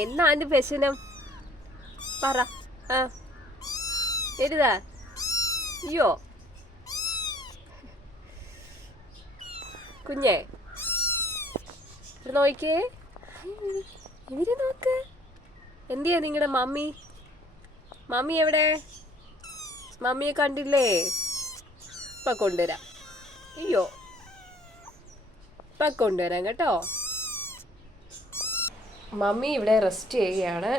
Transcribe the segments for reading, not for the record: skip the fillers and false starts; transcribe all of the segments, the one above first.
എന്നാ അതിന്റെ പ്രശ്നം പറ. ആ എഴുതാ. അയ്യോ കുഞ്ഞേ നോക്കിയേ, ഇവര് നോക്ക്. എന്തിയാ നിങ്ങളുടെ മമ്മി? മമ്മി എവിടെ? മമ്മിയെ കണ്ടില്ലേ? ഇപ്പം കൊണ്ടുവരാം. അയ്യോ ഇപ്പം കൊണ്ടുവരാം കേട്ടോ. മമ്മി ഇവിടെ റെസ്റ്റ് ചെയ്യുകയാണ്.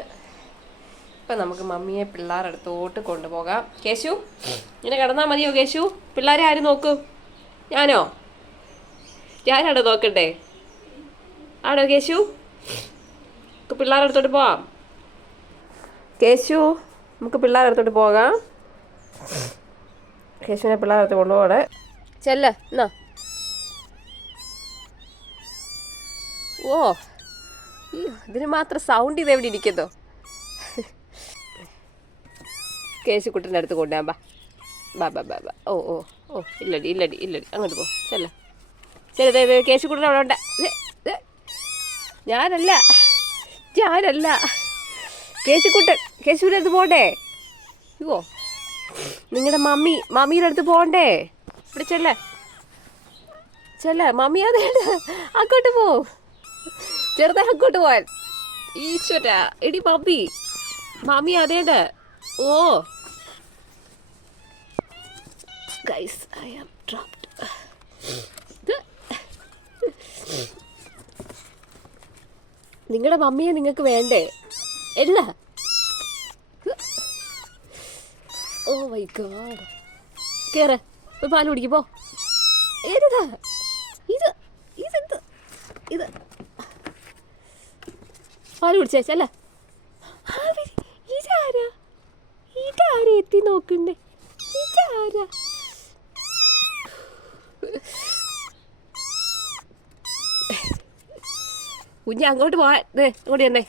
ഇപ്പം നമുക്ക് മമ്മിയെ പിള്ളേരുടെ അടുത്തോട്ട് കൊണ്ടുപോകാം. കേശു ഇങ്ങനെ കിടന്നാൽ മതിയോ കേശു? പിള്ളേരെ ആരും നോക്കും? ഞാനോ? ഞാനാണോ നോക്കണ്ടേ? ആണോ കേശു? നമുക്ക് പിള്ളേരുടെ അടുത്തോട്ട് പോവാം. കേശു നമുക്ക് പിള്ളേരുടെ അടുത്തോട്ട് പോകാം. കേശുവിനെ പിള്ളേരുടെ അടുത്ത് കൊണ്ടുപോകണേ. ചെല്ല എന്നാ. ഓ ഇതിന് മാത്രം സൗണ്ട് ഇത് എവിടെ ഇരിക്കുന്നോ? കേശുക്കുട്ടൻ്റെ അടുത്ത് കൊണ്ടുപോകാം. ബാ ബാ ബാ ബാ. ഓ ഓ ഓ ഇല്ലടി ഇല്ലടി ഇല്ലടി, അങ്ങോട്ട് പോ. ചെല്ല ചെല്ലു. കേശുക്കുട്ടൻ അവിടെ ഉണ്ട്. ഞാനല്ല ഞാനല്ല കേശുക്കുട്ടൻ. കേശുവിൻ്റെ അടുത്ത് പോകണ്ടേ? അയ്യോ നിങ്ങളുടെ മമ്മിയുടെ അടുത്ത് പോകണ്ടേ? ഇവിടെ ചെല്ല മമ്മി അതെ അങ്ങോട്ട് പോ. ചെറുതെ അങ്ങോട്ട് പോവാൻ. ഈശ്വര എടി മമ്മി അതേണ്ട്. Oh guys I am trapped. നിങ്ങളുടെ മമ്മിയെ നിങ്ങൾക്ക് വേണ്ടേ? എഴുതാ. Oh my god. കേറ് പാല് കുടിക്കുമ്പോ എഴുതാ. ഇത് പാല് കുടിച്ചേച്ചല്ല. ഇതാരാ എത്തി നോക്കണ്ടേ? ഇതാരാ? കുഞ്ഞ് അങ്ങോട്ട് പോവാൻ. അങ്ങോട്ട് തന്നെ